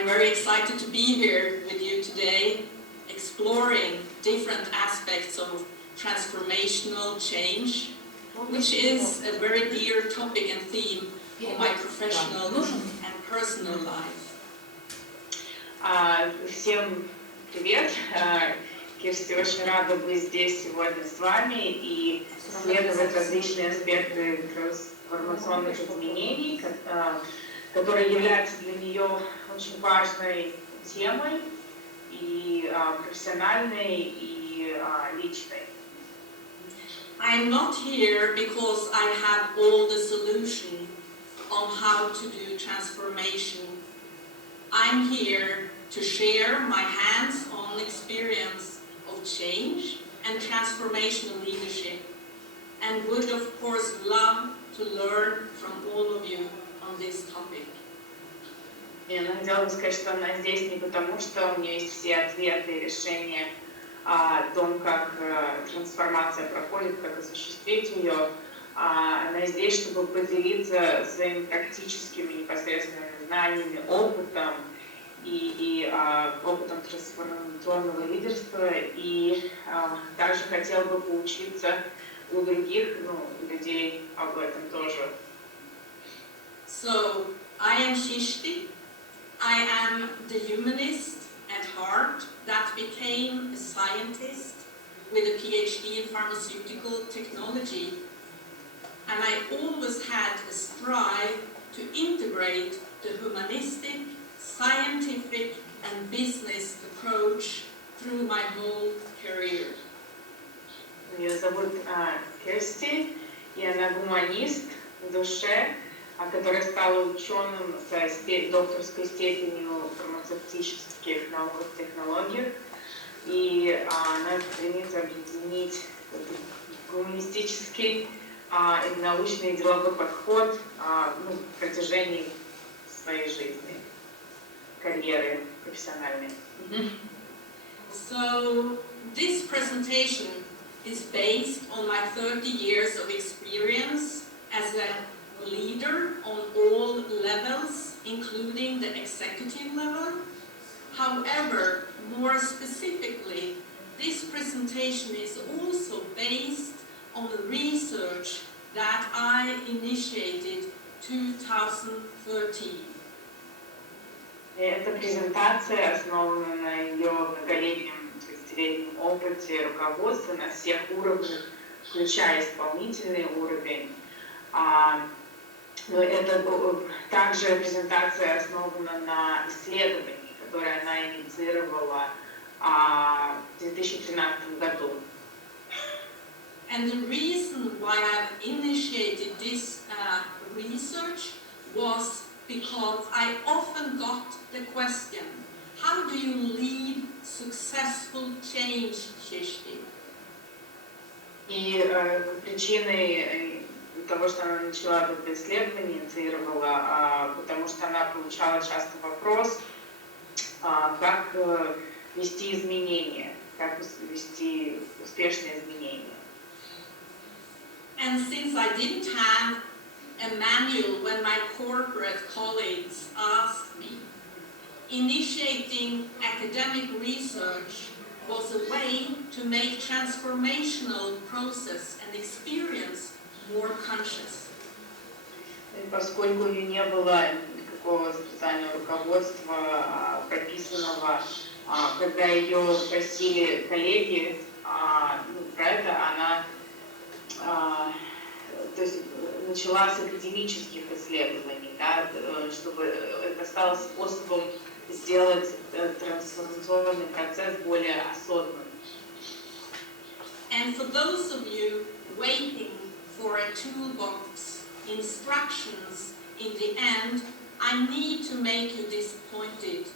I'm very excited to be here with you today, exploring different aspects of transformational change, which is a very dear topic and theme of my professional and personal life. Всем привет! Кирсти, очень рада быть здесь сегодня с вами и исследовать различные аспекты трансформационных изменений, которые являются для нее очень важной темой, и профессиональной, и личной. I'm not here because I have all the solution on how to do transformation. I'm here to share my hands-on experience of change and transformational leadership, and would of course love to learn from all of you on this topic. Я хотела бы сказать, что она здесь не потому, что у нее есть все ответы и решения о том, как трансформация проходит, как осуществить ее. Она здесь, чтобы поделиться своими практическими непосредственными знаниями, опытом и опытом трансформационного лидерства. И также хотела бы поучиться у других людей об этом тоже. So, I am Kirsti. I am the humanist at heart that became a scientist with a PhD in pharmaceutical technology. And I always had a strive to integrate the humanistic, scientific and business approach through my whole career. Ее зовут Кирсти, и она гуманист в душе, которая стала ученым с докторской степенью в фармацевтических науках и технологиях. И она стремится объединить гуманистический и научный деловой подход в протяжении своей жизни, карьеры профессиональной. So this presentation is based on my 30 years of experience as a leader on all levels, including the executive level. However, more specifically, this presentation is also based on the research that I initiated 2013. Эта презентация основана на ее многолетнем 30-летнем опыте руководства на всех уровнях, включая исполнительный уровень. Но это также презентация основана на исследовании, которое она инициировала в 2013 году. And the reason why I've initiated this research was because I often got the question, how do you lead successful change, Kirsti? И причиной того, что она начала это исследование, инициировала, потому что она получала часто вопрос, как вести изменения, как вести успешные изменения. And since I didn't have a manual when my corporate colleagues asked me, initiating academic research was a way to make transformational process and experience more conscious. Поскольку у нее не было никакого специального руководства прописанного, когда ее просили коллеги про это, она то есть начала с академических исследований, да, чтобы это стало способом сделать трансформационный процесс более осознанным. And for those of you waiting for a toolbox, instructions in the end, I need to make you disappointed.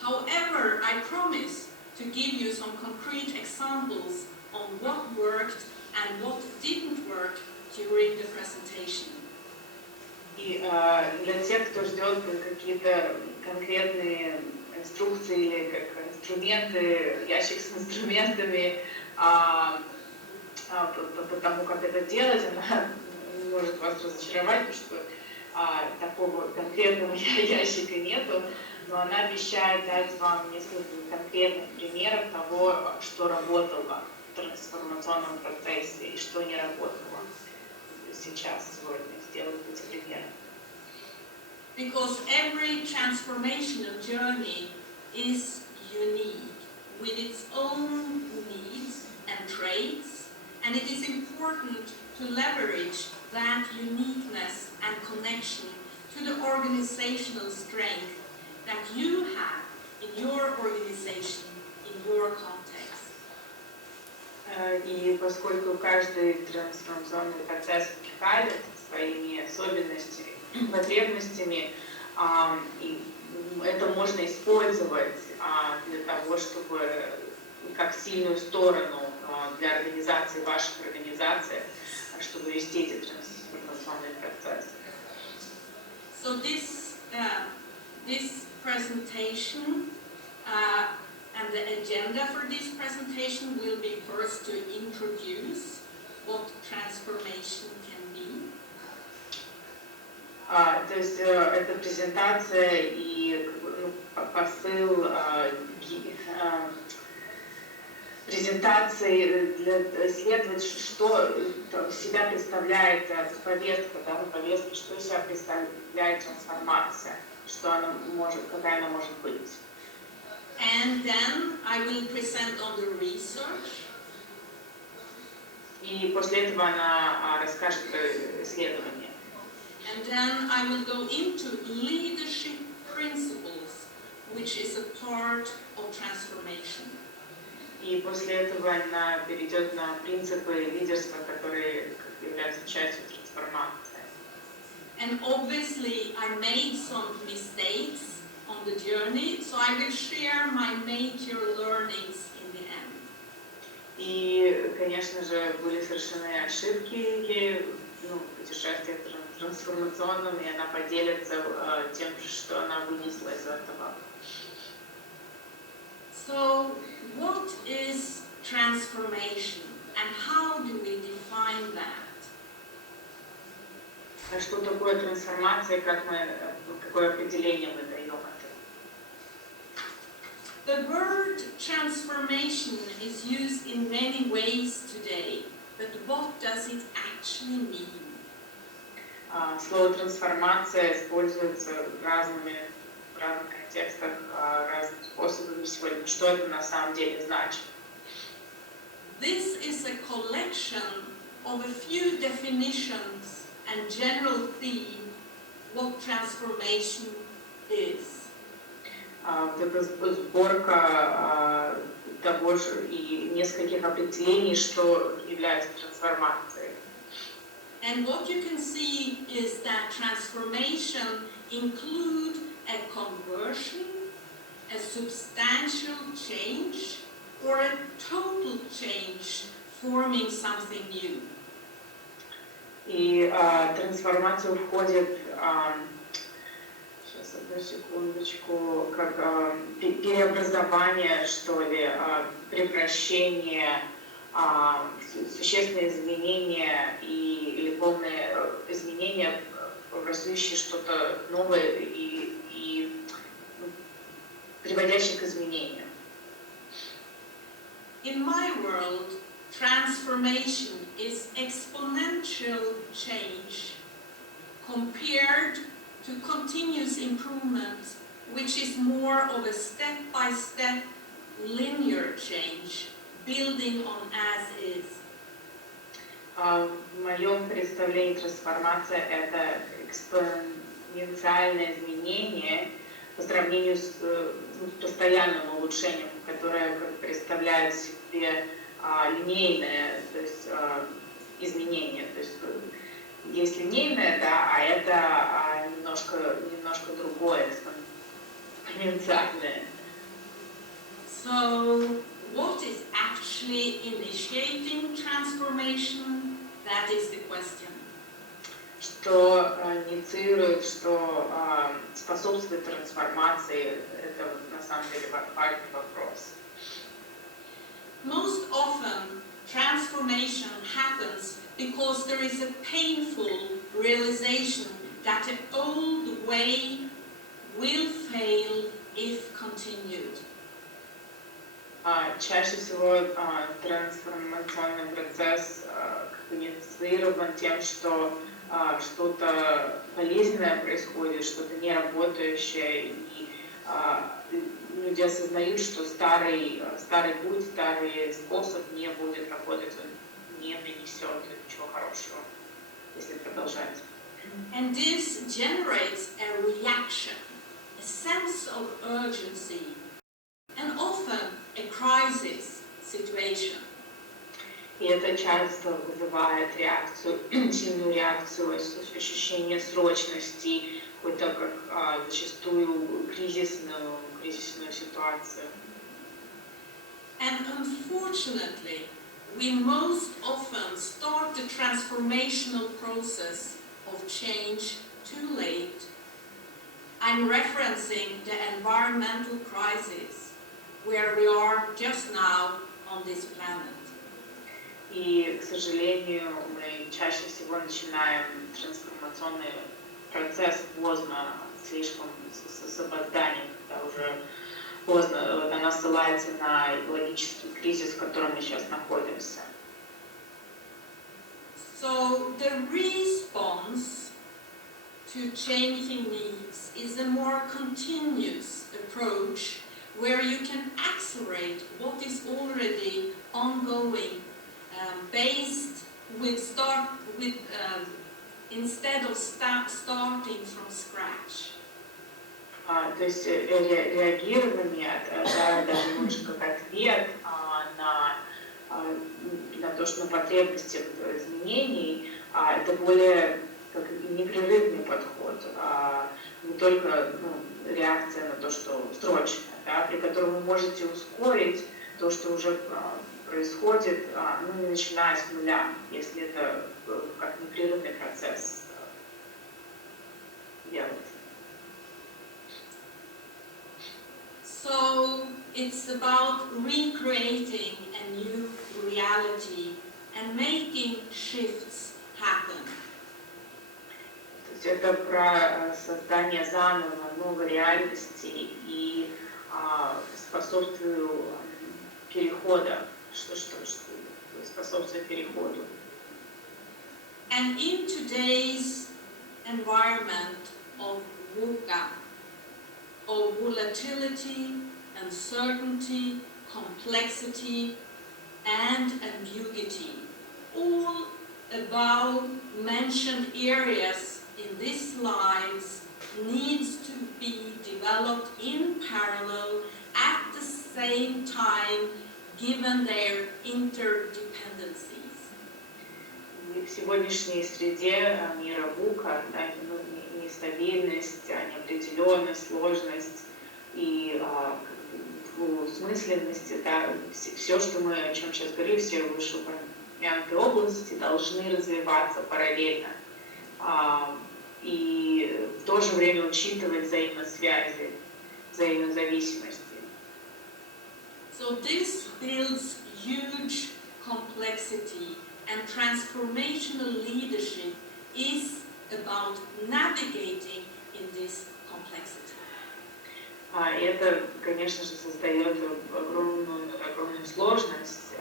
However, I promise to give you some concrete examples on what worked and what didn't work during the presentation. И для тех, кто ждет какие-то конкретные инструкции или как инструменты, ящик с инструментами, по тому, как это делать, она может вас разочаровать, потому что такого конкретного ящика нету, но она обещает дать вам несколько конкретных примеров того, что работало в трансформационном процессе и что не работало. Сейчас сегодня сделать эти примеры. Because every transformational journey is unique with its own needs and traits, and it is important to leverage that uniqueness and connection to the organizational strength that you have in your organization, in your context. И поскольку каждый трансформационный процесс уникален своими особенностями, потребностями, и это можно использовать для того, чтобы как сильную сторону для организации, ваших организаций, чтобы вести эти трансформационные процессы. So this presentation and the agenda for this presentation will be first to introduce what transformation can be. То есть эта презентация и посыл презентации для исследовать, что себя представляет повестка, да, на повестке, что из себя представляет трансформация, что она может, какая она может быть. And then I will present on the research. И после этого она расскажет про исследование. And then I will go into leadership principles, which is a part of transformation. И после этого она перейдет на принципы лидерства, которые являются частью трансформации. And obviously I made some mistakes on the journey, so I will share my major learnings in the end. И, конечно же, были совершены ошибки в путешествии трансформационном, и она поделится тем, что она вынесла из этого. So, what is transformation and how do we define that? А что такое трансформация, какое определение мы даем этому? The word transformation is used in many ways today, but what does it actually mean? Слово трансформация используется в разных контекстах, разными способами сегодня. Что это на самом деле значит? This is a collection of a few definitions and general theme what transformation is. Это сборка того же и нескольких определений, что является трансформацией. And what you can see is that transformation includes a conversion, a substantial change, or a total change, forming something new. И трансформация входит, сейчас одну секундочку, как переобразование, что ли, превращение, существенные изменения или полные изменения, образующие что-то новое и приводящие к изменениям. In my world, transformation is exponential change compared to continuous improvement, which is more of a step-by-step linear change, building on as is. В моем представлении трансформация – это экспоненциальное изменение по сравнению с постоянным улучшением, которое представляет себе линейное, то есть изменение. То есть есть линейное, да, а это немножко другое, экспоненциальное. So, what is actually initiating transformation? That is the question. Что инициирует, что способствует трансформации, это на самом деле важный вопрос. Most often, transformation happens because there is a painful realization that the old way will fail if continued. Чаще всего трансформационный процесс инициирован тем, что что-то болезненное происходит, что-то неработающее, и люди осознают, что старый путь, старый способ не будет работать, он не принесет ничего хорошего, если продолжать. And this generates a reaction, a sense of urgency, and often a crisis situation. И это часто вызывает сильную реакцию, ощущение срочности, какой-то как зачастую кризисную ситуацию. And unfortunately, we most often start the transformational process of change too late. I'm referencing the environmental crisis, where we are just now on this planet. И, к сожалению, мы чаще всего начинаем трансформационный процесс поздно, слишком с опозданием, когда уже поздно. Она ссылается на экологический кризис, в котором мы сейчас находимся. So the response to changing needs is a more continuous approach where you can accelerate what is already ongoing, instead of starting from scratch. То есть реагирование, даже немножко как ответ на то, что на потребности изменений, это более как непрерывный подход, не только реакция на то, что срочно, да, при котором вы можете ускорить то, что уже происходит, не начиная с нуля, если это как непрерывный процесс делать. So it's about recreating a new reality and making shifts happen. То есть это про создание заново новой реальности и способствию перехода, что способствует переходу. And in today's environment of VUCA, of volatility, uncertainty, complexity, and ambiguity, all above mentioned areas in these slides needs to be developed in parallel at the same time, given their interdependencies. В сегодняшней среде мира ВУКа, нестабильность, неопределенность, сложность и двусмысленность, да, все, что мы, о чем сейчас говорим, все вышеупомянутые области должны развиваться параллельно и в то же время учитывать взаимосвязи, взаимозависимости. So this builds huge complexity, and transformational leadership is about navigating in this complexity. И это, конечно же, создает огромную сложность,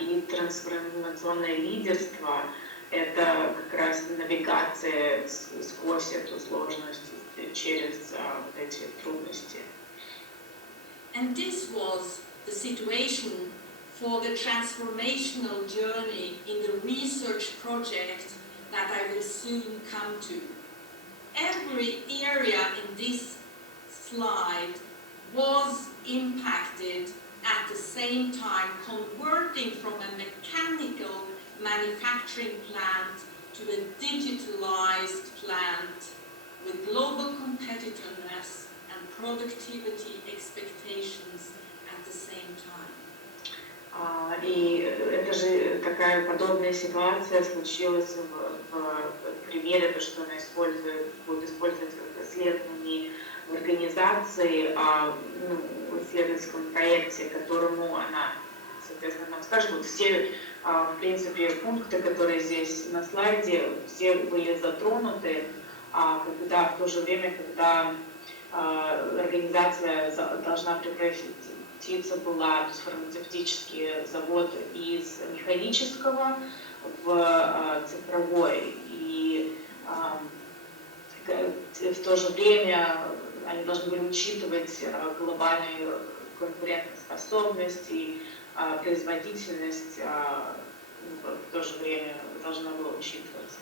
и трансформационное лидерство — это как раз навигация сквозь эту сложность, через вот эти трудности. And this was the situation for the transformational journey in the research project that I will soon come to. Every area in this slide was impacted at the same time, converting from a mechanical manufacturing plant to a digitalized plant with global competitiveness and productivity expectations at the same time. И это же такая подобная ситуация случилась в примере, то, что она будет использовать в исследовании в организации, в исследовательском проекте, которому она, соответственно, нам скажет, вот все, в принципе, пункты, которые здесь на слайде, все были затронуты когда в то же время, когда организация должна превратиться была, то есть фармацевтический завод, из механического в цифровой. И в то же время они должны были учитывать глобальную конкурентоспособность и производительность, в то же время должна была учитываться.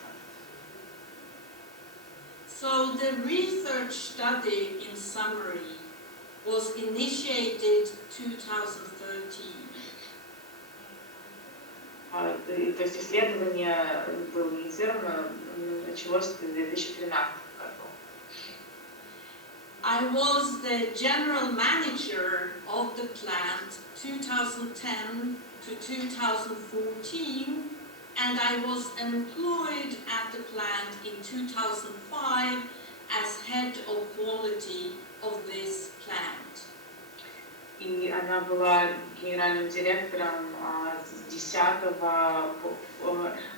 So the research study, in summary, was initiated 2013. То есть исследование было инициировано, началось в 2013 году. I was the general manager of the plant 2010 to 2014, and I was employed at the plant in 2005 as head of quality of this plant. И она была генеральным директором с 10 по...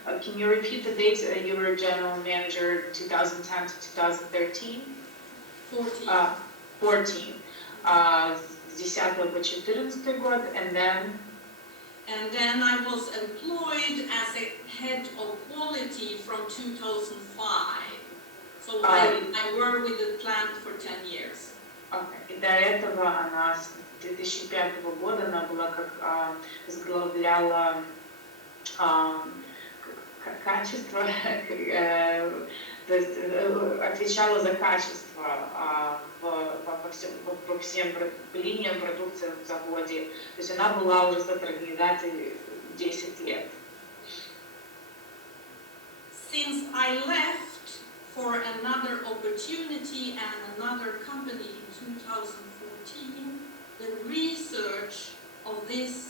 Can you repeat the date you were general manager 2010 to 2013? 14. 14. С 10 по 14 год, and then I was employed as a head of quality from 2005. So I worked with the plant for 10 years. И до этого она с 2005 года она была возглавляла качество, то есть отвечала за качество по всем линиям продукции в заводе. То есть она была уже с этой организацией 10 лет. Since I left for another opportunity and another company in 2014, the research of this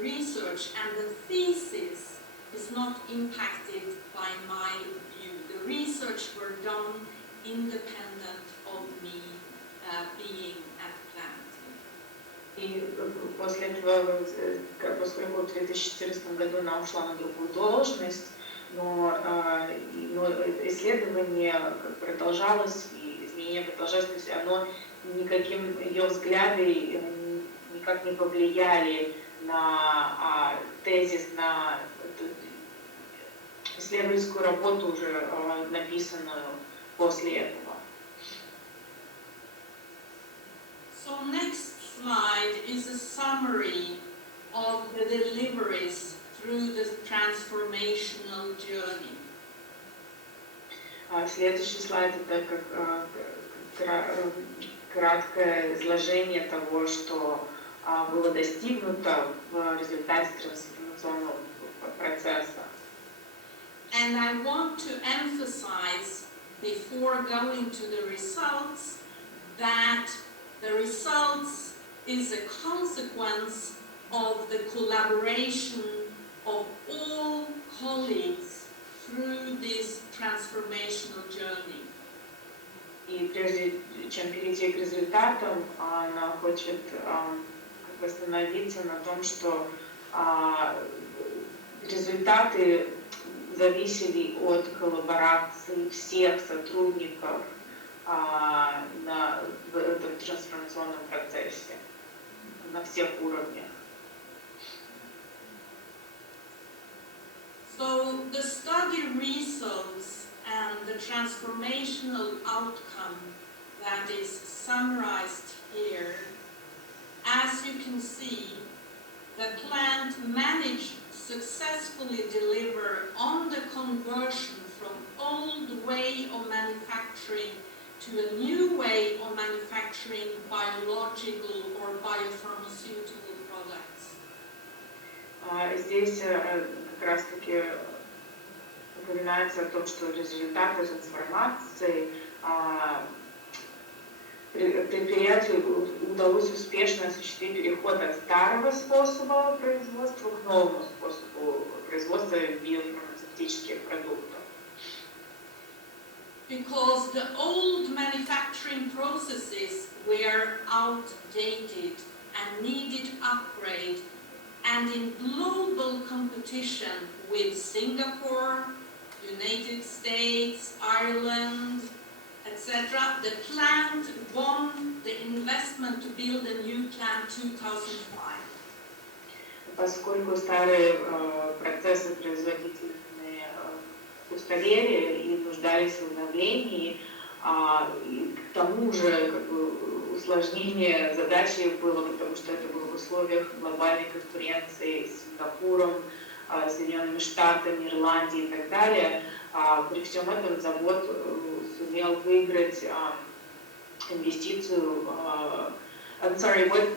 research and the thesis is not impacted by my view. The research were done independent of me being at the plant. И после этого, поскольку в 2014 году она ушла на другую должность, но исследование продолжалось, и изменения продолжались, то есть оно никаким, ее взгляды никак не повлияли на тезис, на исследовательскую работу, уже написанную после этого. So next slide is a summary of the deliveries through the transformational journey. Следующий слайд это краткое изложение того, что было достигнуто в результате трансформационного процесса. And I want to emphasize, before going to the results, that the results is a consequence of the collaboration of all colleagues through this transformational journey. И прежде чем перейти к результатам, она хочет остановиться на том, что результаты зависели от коллаборации всех сотрудников в этом трансформационном процессе на всех уровнях. So the study results and the transformational outcome that is summarized here, as you can see, the plant managed successfully deliver on the conversion from old way of manufacturing to a new way of manufacturing biological or biopharmaceutical products. Здесь как раз-таки упоминается о том, что результаты трансформации предприятию удалось успешно осуществить переход от старого способа производства к новому способу производства биофармацевтических продуктов. Because the old manufacturing processes were outdated and needed upgrade, and in global competition with Singapore, United States, Ireland, etc. The plant won the investment to build a new plant 2005. Поскольку старые процессы производительные устарели и нуждались в обновлении, и к тому же усложнение задачи было, потому что это было в условиях глобальной конкуренции с Сингапуром, Соединенными Штатами, Ирландией и так далее. При всем этом завод сумел выиграть инвестицию. I'm sorry, what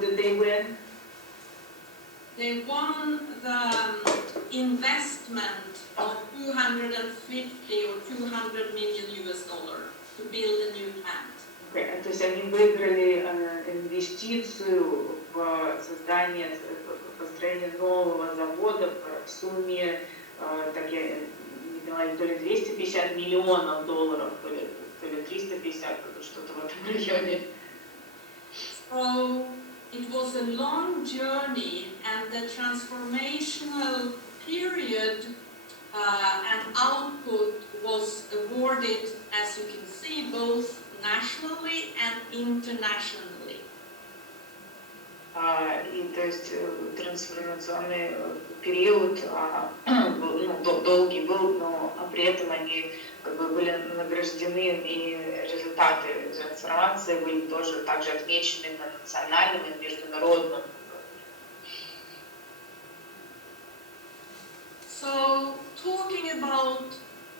did they win? They won the investment of 250 or 200 million US dollar to build a new plant. Okay, то есть они выиграли инвестицию в создание, построение нового завода в сумме, так я не поняла, то ли 250 миллионов долларов, то ли 350, что-то в этом районе. So it was a long journey, and the transformational period and output was awarded, as you can see, both nationally and internationally. И то есть трансформационный период долгий был, но при этом они были награждены, и результаты трансформации были тоже также отмечены на национальном и международном. So, talking about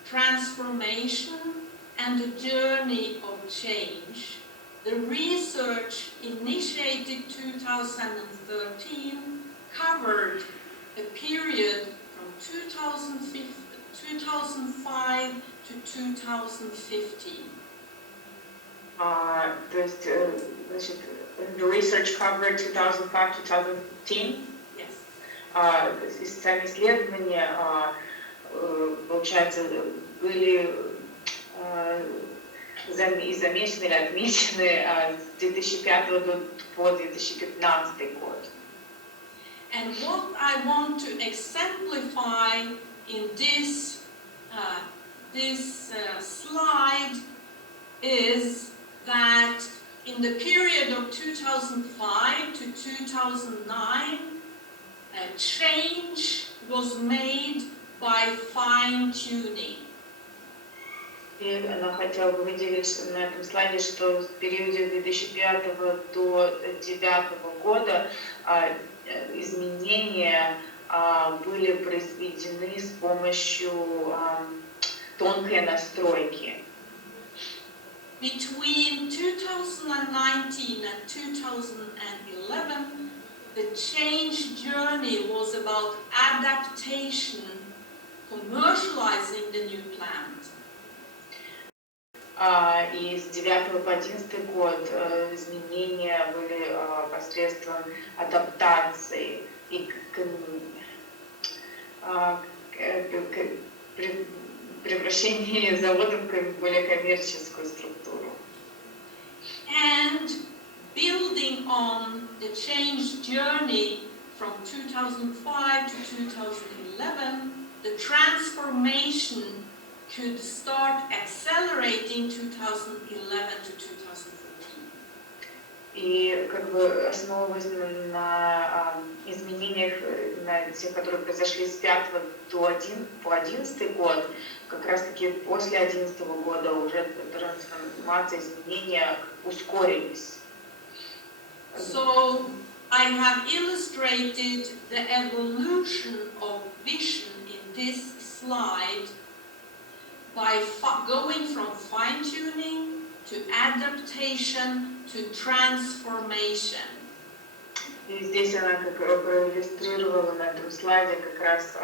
transformation and the journey of change, the research initiated 2013 covered a period from 2005 to 2015. То есть, значит, the research covered 2005-2015. Yes. Сами исследования, получается, были замечены или отмечены с 2005 по 2015 год. And what I want to exemplify in this slide is that in the period of 2005 to 2009, a change was made by fine-tuning. И она хотела бы выделить на этом слайде, что в периоде 2005 до 2009 года изменения были произведены с помощью тонкой настройки. Between 2019 and 2011, the change journey was about adaptation, commercializing the new plant. И с 9 по 11 год изменения были посредством адаптации и превращения завода в более коммерческую структуру. And building on the change journey from 2005 to 2011, the transformation could start accelerating 2011 to 2014. И основываясь на изменениях, на тех, которые произошли с 5 по 11 год, как раз таки после 2011 года уже трансформация, изменения ускорились. So I have illustrated the evolution of vision in this slide by going from fine-tuning to adaptation to transformation. И здесь она проиллюстрировала на этом слайде как раз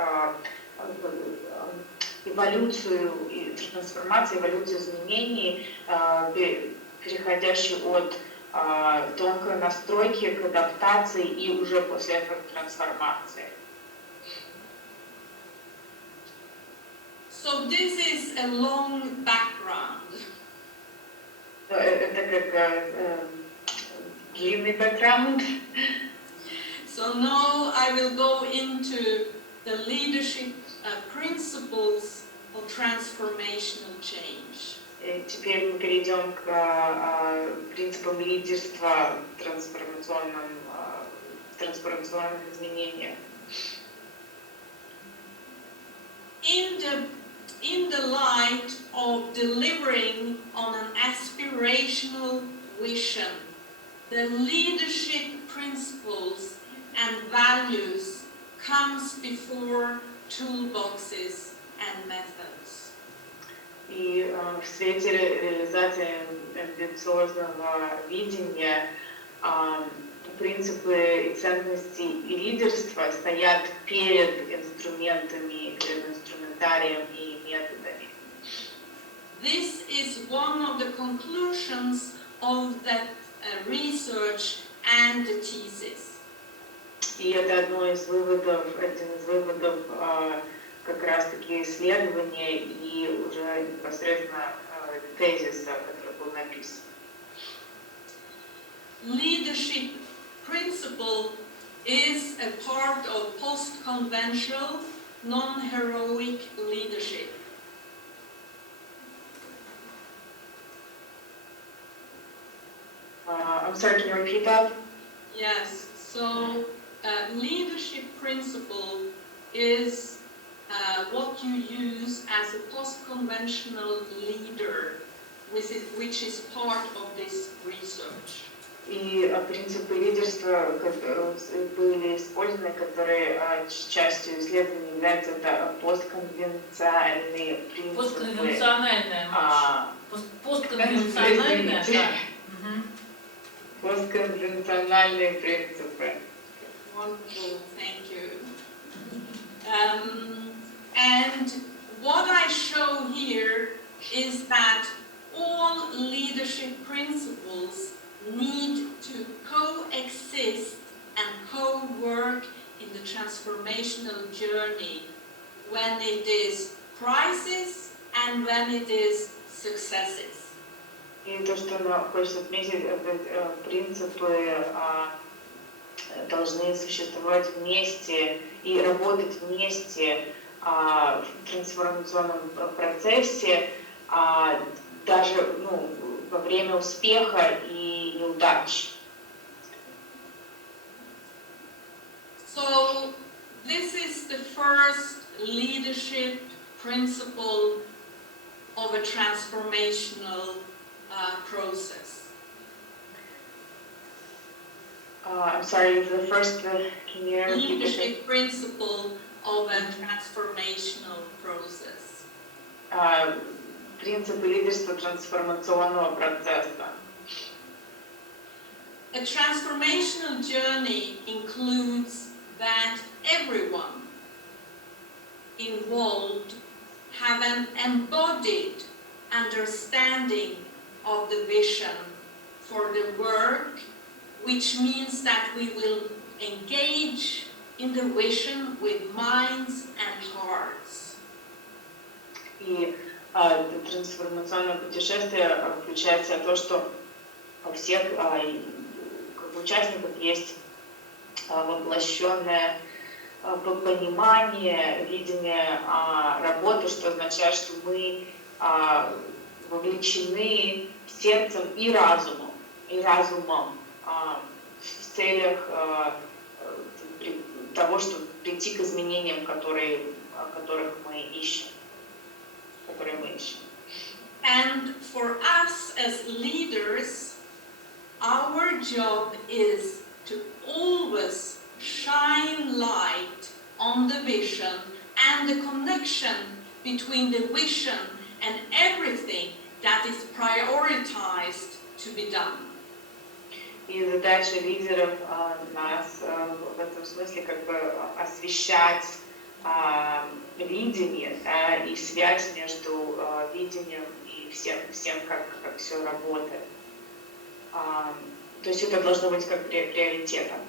эволюцию и трансформацию, эволюцию изменений, переходящую от тонкой настройки к адаптации и уже после этого трансформации. So this is a long background. Это как длинный бэкграунд. So now I will go into the leadership principles of transformational change. Теперь мы перейдем к принципам лидерства в трансформационных изменениях. In the light of delivering on an aspirational vision, the leadership principles and values comes before toolboxes and methods. И в свете реализации амбициозного видения принципы и ценности лидерства стоят перед инструментами, перед инструментарием и методами. This is one of the conclusions of the research and the thesis. И это один из выводов как раз-таки исследования и уже непосредственно тезиса, который был написан. Leadership principle is a part of post-conventional, non-heroic leadership. I'm sorry, can you repeat that? Yes, so leadership principle is what you use as a post-conventional leader, which is part of this research. И принципы лидерства были использованы, которые частью исследований являются это постконвенциональные принципы. Постконвенциональная, постконвенциональная, да. Постконвенциональные принципы. Wonderful, thank you. And what I show here is that all leadership principles need to coexist and co-work in the transformational journey when it is crisis and when it is successes. И то, что хочется отметить, это принципы должны существовать вместе и работать вместе в трансформационном процессе, даже во время успеха и неудач. So this is the first leadership principle of a transformational process. I'm sorry, the first, can you repeat Leadership principle of a transformational process. Принципы лидерства трансформационного процесса. A transformational journey includes that everyone involved have an embodied understanding of the vision for the work, which means that we will engage in the vision with minds and hearts. И трансформационное путешествие включает в себя то, что у всех участников есть воплощенное понимание, видение работы, что означает, что мы вовлечены сердцем и разумом в целях того, чтобы прийти к изменениям, которых мы ищем. And for us as leaders, our job is to always shine light on the vision and the connection between the vision and everything that is prioritized to be done. И задача лидеров нас в этом смысле как бы освещать видение и связь между видением и всем как все работает. То есть это должно быть как приоритетом.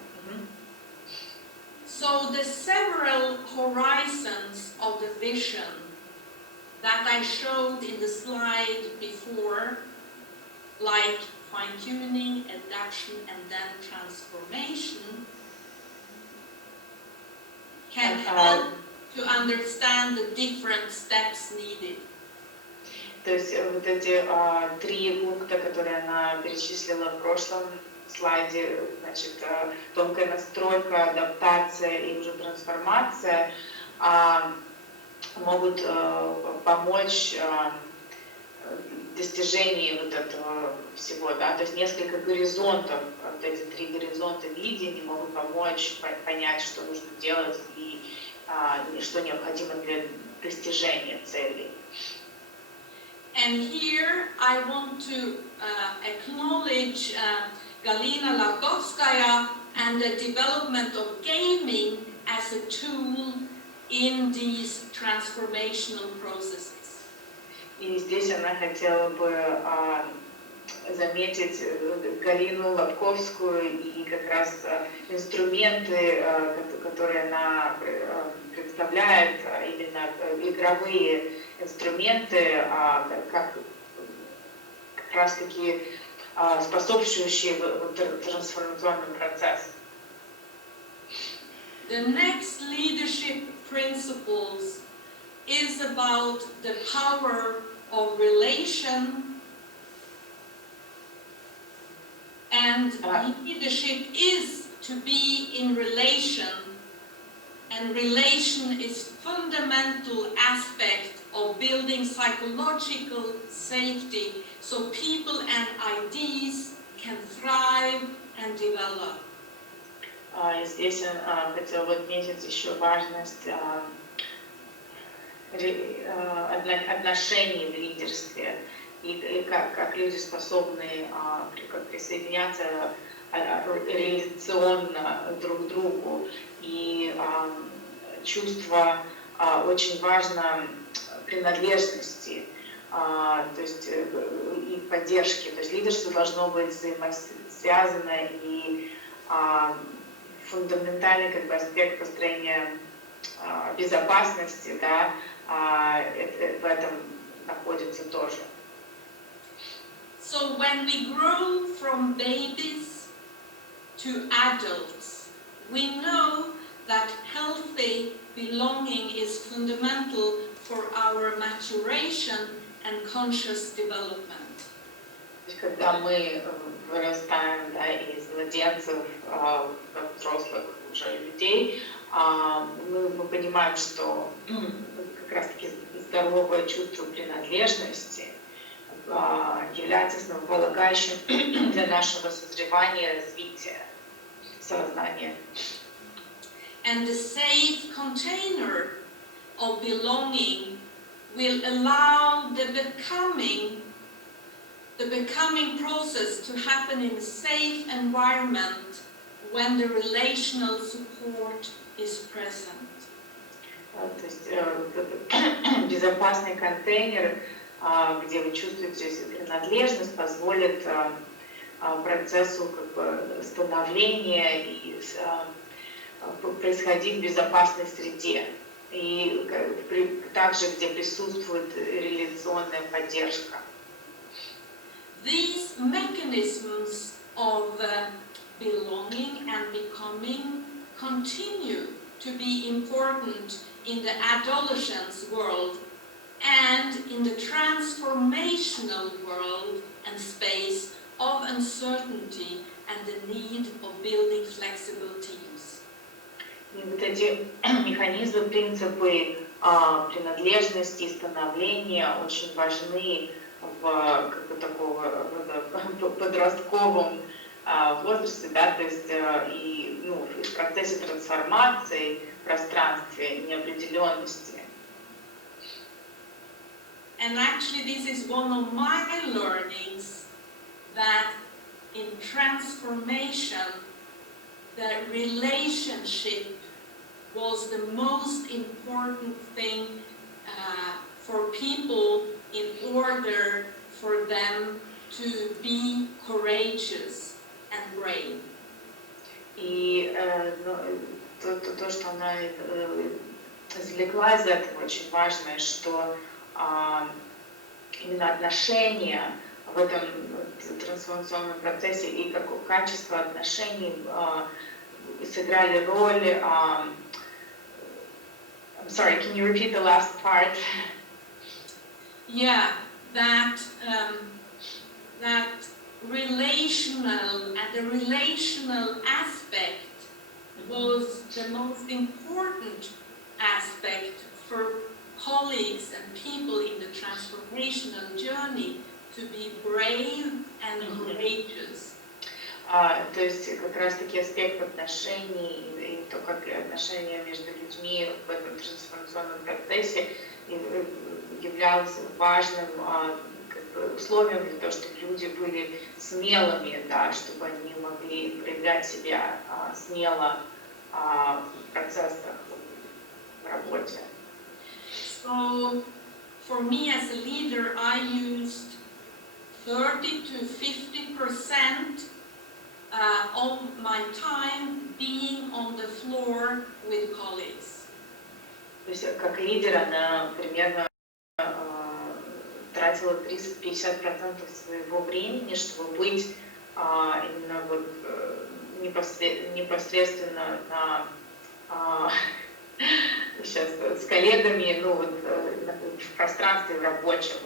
So the several horizons of the vision that I showed in the slide before, like fine-tuning, adaptation, and then transformation, can help to understand the different steps needed. То есть вот эти 3 пункта, которые она перечислила в прошлом слайде, значит, тонкая настройка, адаптация и уже трансформация, могут помочь в достижении вот этого всего, да, то есть несколько горизонтов, вот эти 3 горизонта видения могут помочь понять, что нужно делать и что необходимо для достижения целей. And here I want to acknowledge Galina Latkovskaya and the development of gaming as a tool in these transformational processes. И здесь она хотела бы заметить Галину Лобковскую и как раз инструменты, которые она представляет, именно игровые инструменты, как раз таки способствующие трансформационному процессу. The next leadership principles is about the power of relation, and leadership is to be in relation, and relation is fundamental aspect of building psychological safety so people and ideas can thrive and develop. Здесь я хотела отметить еще важность отношений в лидерстве и как люди способны присоединяться реляционно друг к другу. И чувство очень важно принадлежности, то есть и поддержки. То есть лидерство должно быть взаимосвязано и фундаментальный аспект построения безопасности, да, в этом находится тоже. So when we grow from babies to adults, we know that healthy belonging is fundamental for our maturation and conscious development. Когда мы вырастаем, да, из младенцев в взрослых уже людей, мы понимаем, что как раз-таки здоровое чувство принадлежности является основополагающим для нашего созревания и развития сознания. And the safe container of belonging will allow the becoming process to happen in a safe environment when the relational support is present. То есть безопасный контейнер, где вы чувствуете принадлежность, позволит процессу становления и происходить в безопасной среде. И также, где присутствует реляционная поддержка. These mechanisms of belonging and becoming continue to be important in the adolescence world and in the transformational world and space of uncertainty and the need of building flexible teams. И вот эти механизмы, принципы принадлежности и становления очень важны в такого подростковом возрасте, да, то есть и в процессе трансформации в пространстве неопределенности. And actually this is one of my learnings, that in transformation the relationship was the most important thing for people in order for them to be courageous and brave. И то, что она извлекла из этого, очень важное, что именно отношения в этом трансформационном процессе и как качество отношений сыграли роль I'm sorry, can you repeat the last part? Yeah, that relational and the relational aspect was the most important aspect for colleagues and people in the transformational journey to be brave and courageous. То есть как раз-таки аспект отношений и то, как отношения между людьми в этом трансформационном процессе являлся важным условием для того, чтобы люди были смелыми, да, чтобы они могли проявлять себя смело в процессах, в работе. So, for me as a leader, I used 30 to 50% of my time being on the floor with colleagues. То есть как лидер она примерно тратила 30-50% своего времени, чтобы быть именно вот непосредственно сейчас с коллегами, ну вот в пространстве рабочем,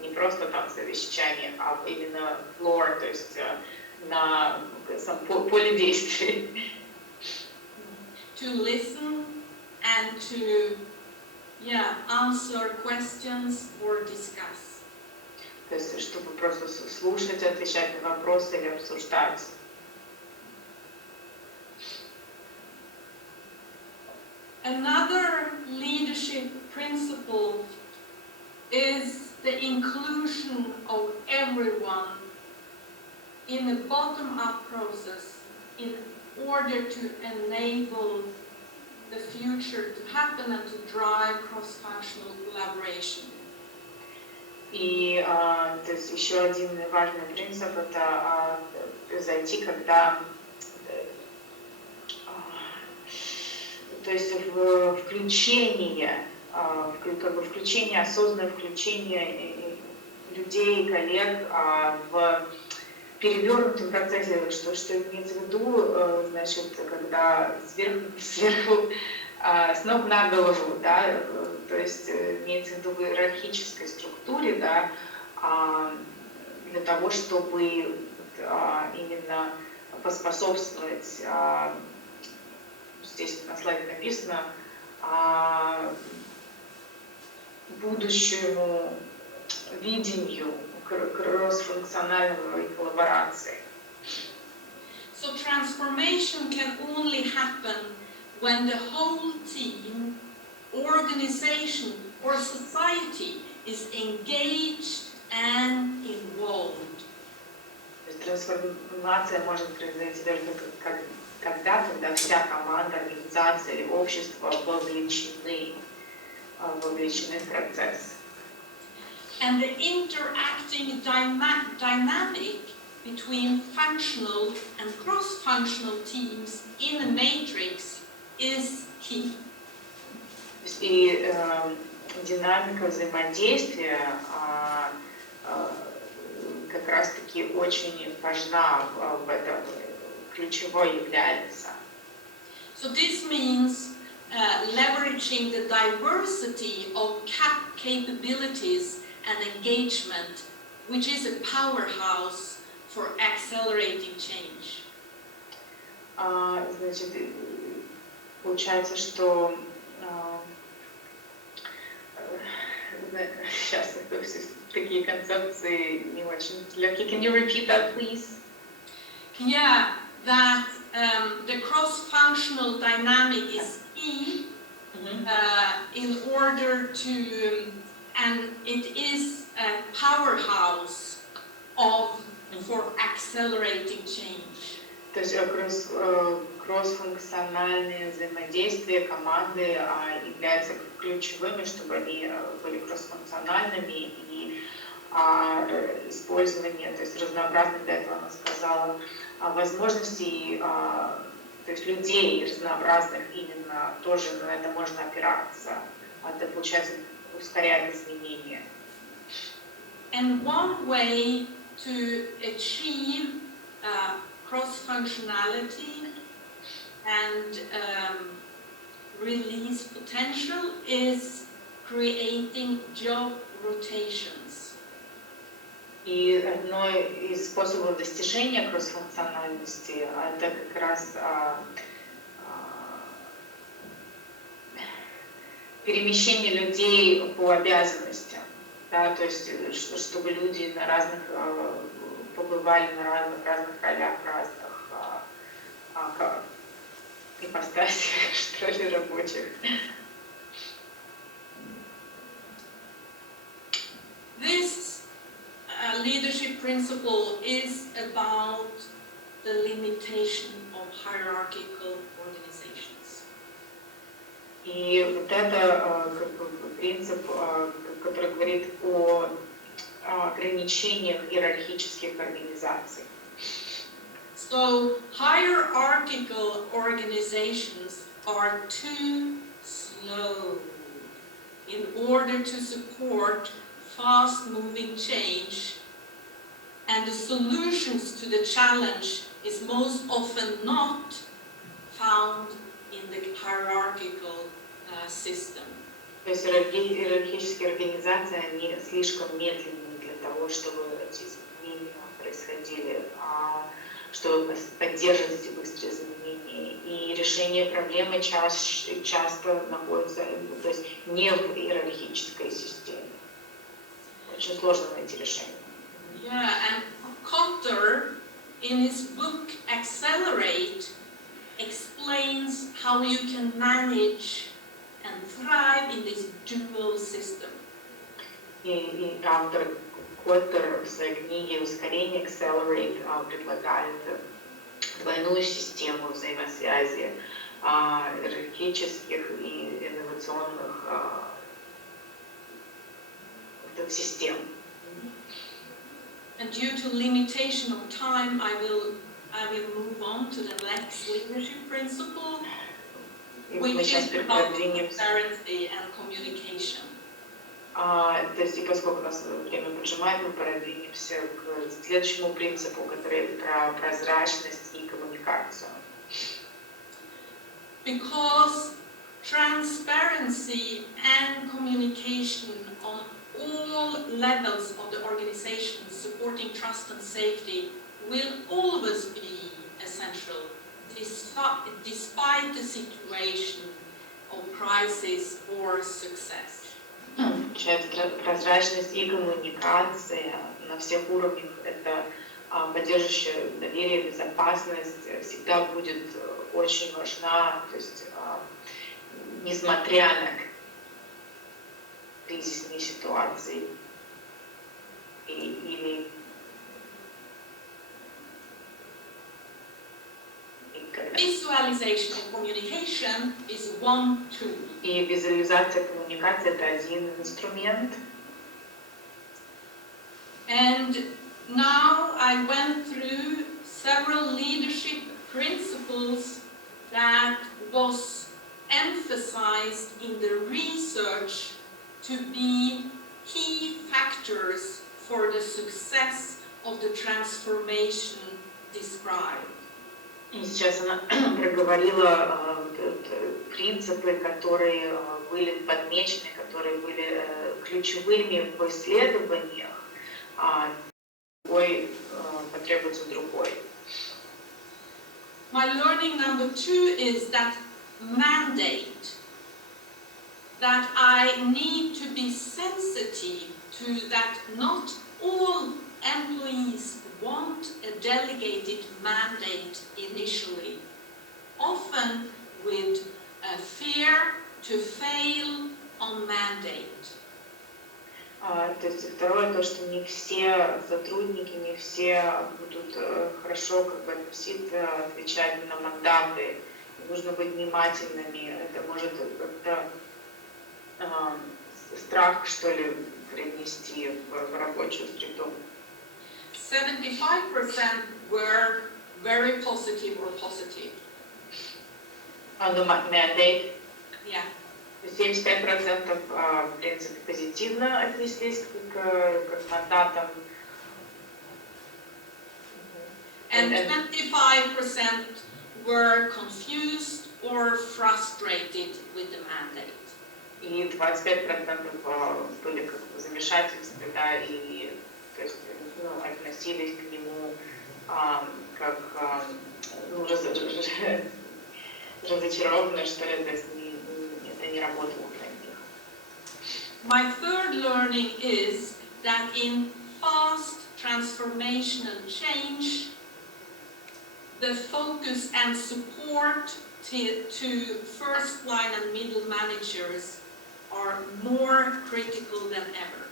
не просто там совещаниях, а именно floor, то есть на поле действий. To listen and to answer questions or discuss. То есть, чтобы просто слушать, отвечать на вопросы или обсуждать. Another leadership principle is the inclusion of everyone in a bottom-up process in order to enable the future to happen and to drive cross-functional collaboration. И то есть еще один важный принцип это зайти, когда то есть включение, как бы включение, осознанное включение людей, коллег в перевернутом процессе, что имеется в виду, значит, когда сверху с ног на голову, да, то есть имеется в виду в иерархической структуре, да, для того, чтобы именно поспособствовать, здесь на слайде написано, будущему видению кроссфункциональной коллаборации. So transformation can only happen when the whole team, organization or society is engaged and involved. Трансформация может произойти только когда вся команда, организация или общество вовлечены в процесс. And the interacting dynamic between functional and cross-functional teams in a matrix is key. И динамика взаимодействия как раз-таки очень важна в этом, ключевой является. So this means leveraging the diversity of capabilities and engagement, which is a powerhouse for accelerating change. Значит, получается, что сейчас такие концепции не очень легкие. Can you repeat that, please? Yeah, that the cross-functional dynamic is key in order to, and it is a powerhouse for accelerating change. То есть кроссфункциональные взаимодействия команды являются ключевыми, чтобы они были кроссфункциональными и использование, то есть разнообразных, до этого она сказала, возможностей, то есть людей разнообразных именно тоже на это можно опираться. Это, получается, ускоряет изменения. And one way to achieve cross-functionality and release potential is creating job rotations. И одной из способов достижения кроссфункциональности это как раз перемещение людей по обязанностям, да, то есть чтобы люди на разных побывали на разных ролях, разных ипостасях, что ли, рабочих. This leadership principle is about the limitation of hierarchical organizations. И вот это как бы принцип, который говорит о ограничениях иерархических организаций. So hierarchical organizations are too slow in order to support fast-moving change, and the solutions to the challenge is most often not found in the hierarchical system. То есть иерархические организации, они слишком медленны для того, чтобы эти изменения происходили, чтобы поддерживать эти быстрые изменения. И решение проблемы часто находится, то есть не в иерархической системе. Очень сложно найти решение. Yeah, and Kotter, in his book Accelerate, explains how you can manage and thrive in this dual system. И автор Коттер в своей книге «Ускорение» Accelerate предлагает двойную систему взаимосвязи иерархических и инновационных систем. And due to limitation of time, I will move on to the next leadership principle, which is about transparency and communication. То есть, и поскольку у нас время поджимает, мы продвинемся к следующему принципу, который про прозрачность и коммуникацию. Because transparency and communication on all levels of the organization supporting trust and safety will always be essential, despite the situation of crisis or success. Прозрачность и коммуникация на всех уровнях – это поддерживающая доверие, безопасность всегда будет очень важна, то есть несмотря на кризисные ситуации или Visualization and communication is one tool. И визуализация коммуникации – это один инструмент. And now I went through several leadership principles that was emphasized in the research to be key factors for the success of the transformation described. И сейчас она проговорила принципы, которые были подмечены, которые были ключевыми в исследованиях, другой потребуется другой. My learning number 2 is that mandate, that I need to be sensitive to that not all employees want a delegated mandate initially, often with a fear to fail on mandate. То есть второе, то, что не все сотрудники, не все будут хорошо относиться, отвечать на мандаты. Нужно быть внимательными. Это может как-то страх, что ли, привнести в рабочую среду. 75% were very positive or positive. On the mandate. Yeah. 75% в принципе позитивно отнеслись к мандатам. And 25% were confused or frustrated with the mandate. И 25% были как бы в замешательстве, да, и то есть, относились к нему как разочарованные, что ли, то есть это не работало для них. My third learning is that in fast transformational change, the focus and support to first line and middle managers are more critical than ever.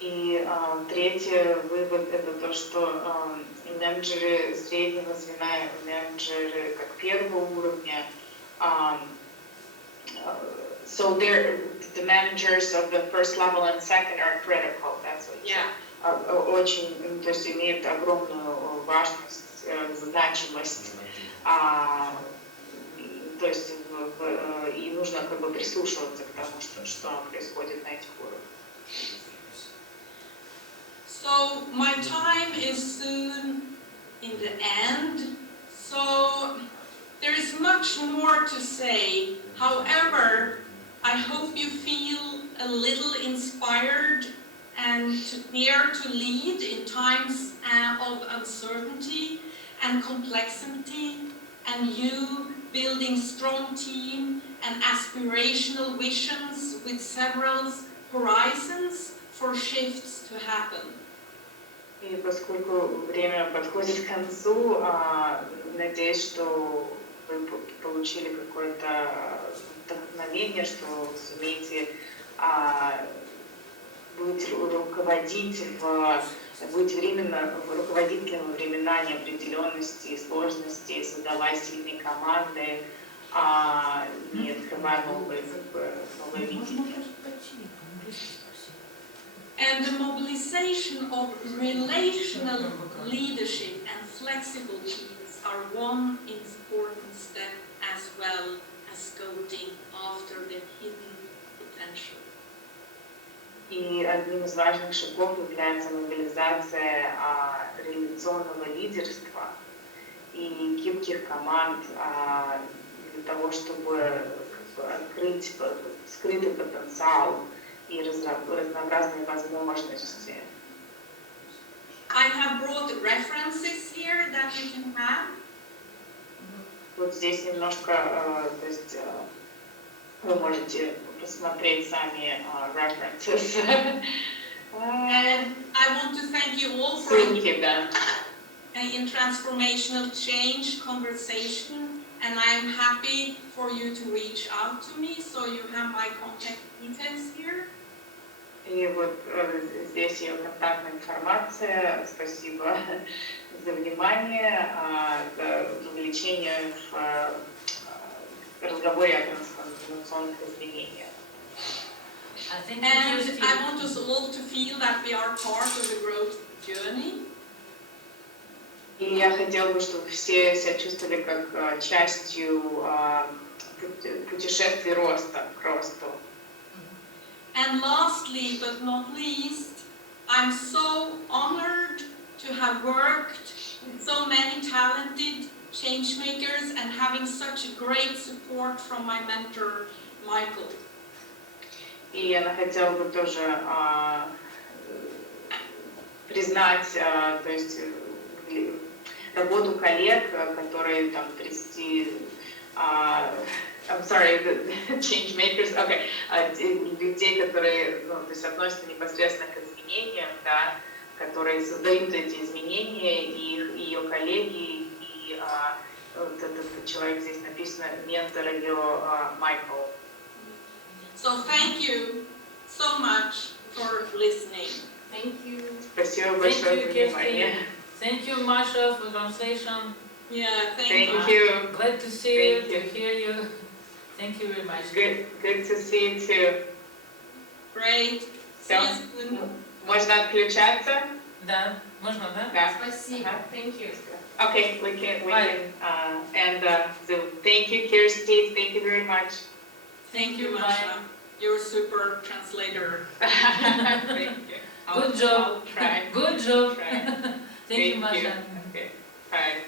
И третий вывод – это то, что менеджеры среднего звена, менеджеры как первого уровня, so the managers of the first level and second are critical. That's what. Yeah. Очень, то есть имеют огромную важность, значимость. То есть и нужно как бы прислушиваться к тому, что происходит на этих уровнях. So my time is soon in the end. So there is much more to say. However, I hope you feel a little inspired and to dare to lead in times of uncertainty and complexity, and you building strong team and aspirational visions with several horizons for shifts to happen. И поскольку время подходит к концу, надеюсь, что вы получили какое-то вдохновение, что сумеете быть временно руководителем во времена неопределенности и сложности, создавая сильные команды, и открывая новые видения. And the mobilization of relational leadership and flexible teams are one important step, as well as scouting after the hidden potential. И одним из важных шагов является мобилизация реляционного лидерства и гибких команд для того, чтобы открыть скрытый потенциал и разнообразные возможности. I have brought references here that you can have. Вот здесь немножко, то есть вы можете посмотреть сами references. And I want to thank you all for Ссылки, да. in transformational change conversation, and I am happy for you to reach out to me, so you have my contact details here. И вот здесь ее контактная информация. Спасибо за внимание, за вовлечение в разговоре о трансформационных изменениях. And I want us all to feel that we are part of the growth journey. И я хотела бы, чтобы все себя чувствовали как частью путешествия роста, к росту. And lastly, but not least, I'm so honored to have worked with so many talented change makers and having such great support from my mentor, Michael. И я хотела бы тоже признать, то есть работу коллег, которые там 30, I'm sorry, the change makers, okay, людей, которые, то есть относятся непосредственно к изменениям, да, которые создают эти изменения, и ее коллеги, и вот этот человек здесь написано, ментор ее Майкл. So thank you so much for listening. Thank you. Спасибо большое за внимание. Thank you, Masha, for translation. Yeah, Thank you. Glad to see you, to hear you. Thank you very much. Good to see you too. Great. See Все. you soon. Можно отключаться? Да, можно, да? Да. Спасибо. Thank you. Okay, we can, so thank you, Kирсти, thank you very much. Thank you, Masha. You're a super translator. Thank you. Good job. I'll try. Good job. Try. Thank you, Masha. Okay, bye.